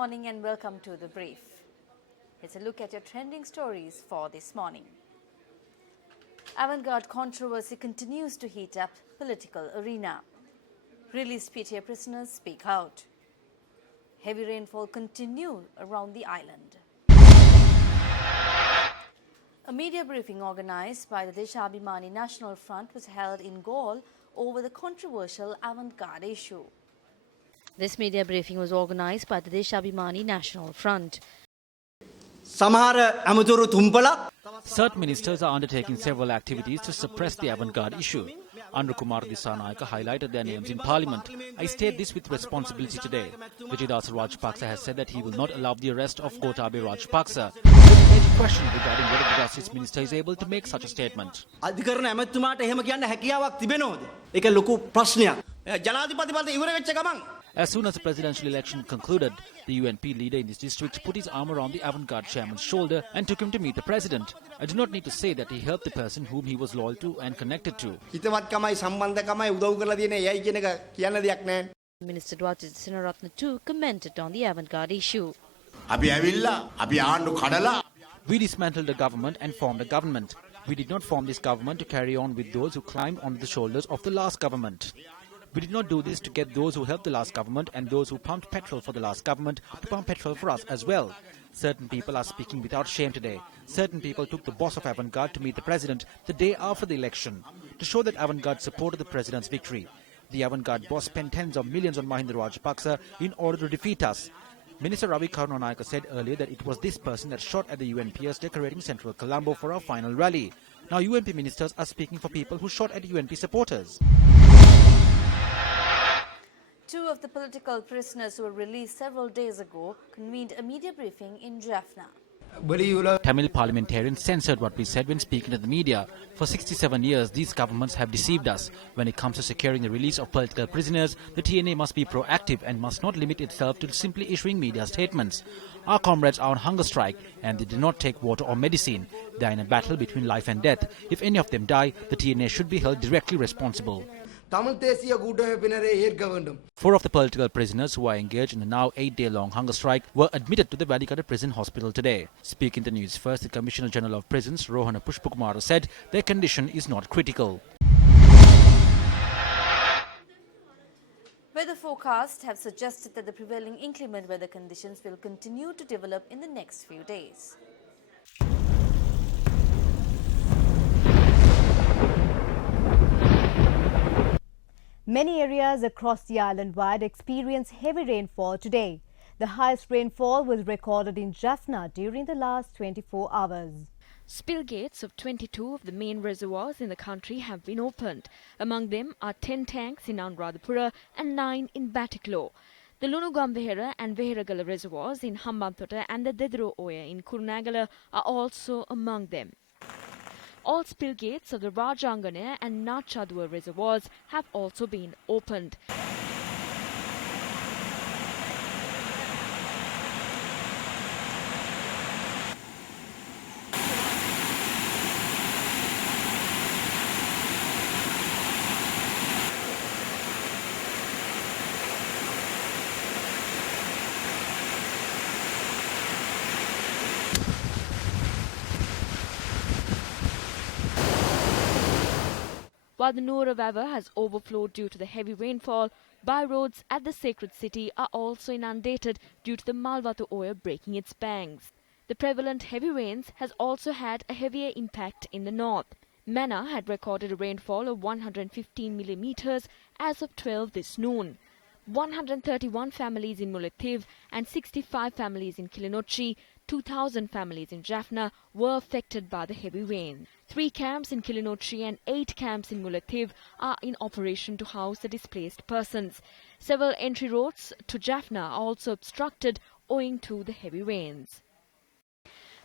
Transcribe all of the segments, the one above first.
morning and welcome to The Brief. It's a look at your trending stories for this morning. Avant-garde controversy continues to heat up political arena. Released PTA prisoners speak out. Heavy rainfall continues around the island. A media briefing organized by the Deshabhimani National Front was held in Galle over the controversial avant-garde issue. This media briefing was organized by the Deshabhimani National Front. Certain ministers are undertaking several activities to suppress the avant-garde issue. Andrew Kumar Dissanayaka highlighted their names in Parliament. I state this with responsibility today. Vijaydas Rajapaksa has said that he will not allow the arrest of Gotabaya Rajapaksa. There is a major question regarding whether the Justice Minister is able to make such a statement. As soon as the presidential election concluded, the UNP leader in this district put his arm around the avant-garde chairman's shoulder and took him to meet the president. I do not need to say that he helped the person whom he was loyal to and connected to. Minister Dwajit Sinaratne too commented on the avant-garde issue. We dismantled the government and formed a government. We did not form this government to carry on with those who climbed onto the shoulders of the last government. We did not do this to get those who helped the last government and those who pumped petrol for the last government to pump petrol for us as well. Certain people are speaking without shame today. Certain people took the boss of avant-garde to meet the president the day after the election to show that avant-garde supported the president's victory. The avant-garde boss spent tens of millions on Mahinda Rajapaksa in order to defeat us. Minister Ravi Karunanayake said earlier that it was this person that shot at the UNPers decorating Central Colombo for our final rally. Now UNP ministers are speaking for people who shot at UNP supporters. Two of the political prisoners who were released several days ago convened a media briefing in Jaffna. Tamil parliamentarians censored what we said when speaking to the media. For 67 years, these governments have deceived us. When it comes to securing the release of political prisoners, the TNA must be proactive and must not limit itself to simply issuing media statements. Our comrades are on hunger strike and they do not take water or medicine. They are in a battle between life and death. If any of them die, the TNA should be held directly responsible. 4 of the political prisoners who are engaged in a now 8-day-long hunger strike were admitted to the Valikada prison hospital today. Speaking to News First, the Commissioner General of Prisons, Rohana Pushpakumara, said their condition is not critical. Weather forecasts have suggested that the prevailing inclement weather conditions will continue to develop in the next few days. Many areas across the island-wide experienced heavy rainfall today. The highest rainfall was recorded in Jaffna during the last 24 hours. Spill gates of 22 of the main reservoirs in the country have been opened. Among them are 10 tanks in Anuradhapura and 9 in Batiklo. The Lunugambehera and Veheragala reservoirs in Hambantota and the Dedro Oya in Kurunagala are also among them. All spill gates of the Rajangane and Nachadua reservoirs have also been opened. While the Noora River has overflowed due to the heavy rainfall, byroads at the sacred city are also inundated due to the Malwatu Oya breaking its banks. The prevalent heavy rains has also had a heavier impact in the north. Mannar had recorded a rainfall of 115 millimeters as of 12 this noon. 131 families in Mullaitivu and 65 families in Kilinochchi, 2,000 families in Jaffna were affected by the heavy rain. 3 camps in Kilinochchi and 8 camps in Mullaitivu are in operation to house the displaced persons. Several entry roads to Jaffna are also obstructed owing to the heavy rains.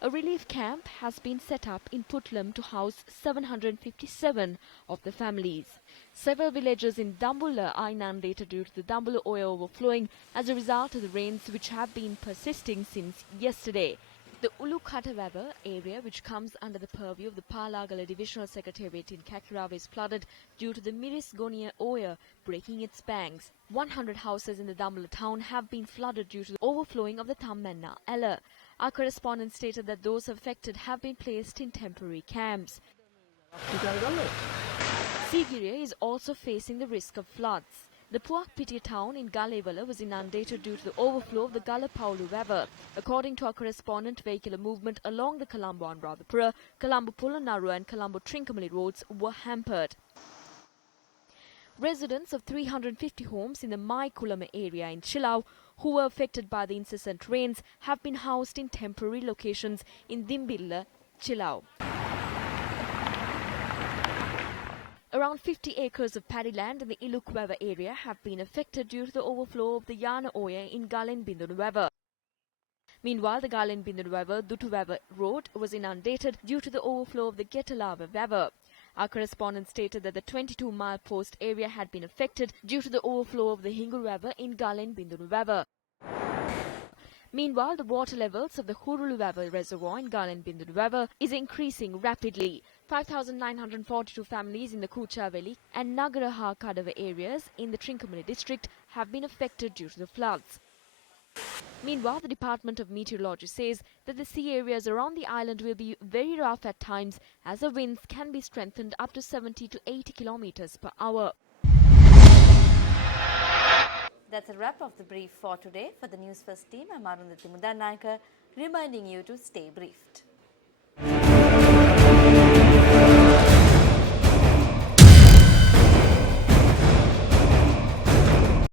A relief camp has been set up in Putlam to house 757 of the families. Several villages in Dambulla are inundated due to the Dambulla Oya overflowing as a result of the rains which have been persisting since yesterday. The Ulukhatawava area, which comes under the purview of the Palagala Divisional Secretariat in Kakirawa, is flooded due to the Mirisgonia Oya breaking its banks. 100 houses in the Damula town have been flooded due to the overflowing of the Thammenna Ella. Our correspondent stated that those affected have been placed in temporary camps. Sigiriya is also facing the risk of floods. The Puakpitia town in Galevala was inundated due to the overflow of the Galapaulu River. According to our correspondent, vehicular movement along the Colombo and Radhapura, Colombo Pulanarua and Colombo Trincomalee roads were hampered. Residents of 350 homes in the Mai Kulama area in Chilau, who were affected by the incessant rains, have been housed in temporary locations in Dimbilla, Chilau. Around 50 acres of paddy land in the Ilukweva area have been affected due to the overflow of the Yana Oya in Galenbindunweva. Meanwhile, the Galenbindunweva-Dutuweva road was inundated due to the overflow of the Getalava River. Our correspondent stated that the 22-mile post area had been affected due to the overflow of the Hingur River in Galenbindunweva. Meanwhile, the water levels of the Huruluweva reservoir in Galenbindunweva is increasing rapidly. 5,942 families in the Kuchaveli and Nagaraha Kadava areas in the Trincomalee district have been affected due to the floods. Meanwhile, the Department of Meteorology says that the sea areas around the island will be very rough at times as the winds can be strengthened up to 70 to 80 kilometers per hour. That's a wrap of the brief for today. For the News First team, I'm Arundhati Mudannaika, reminding you to stay briefed.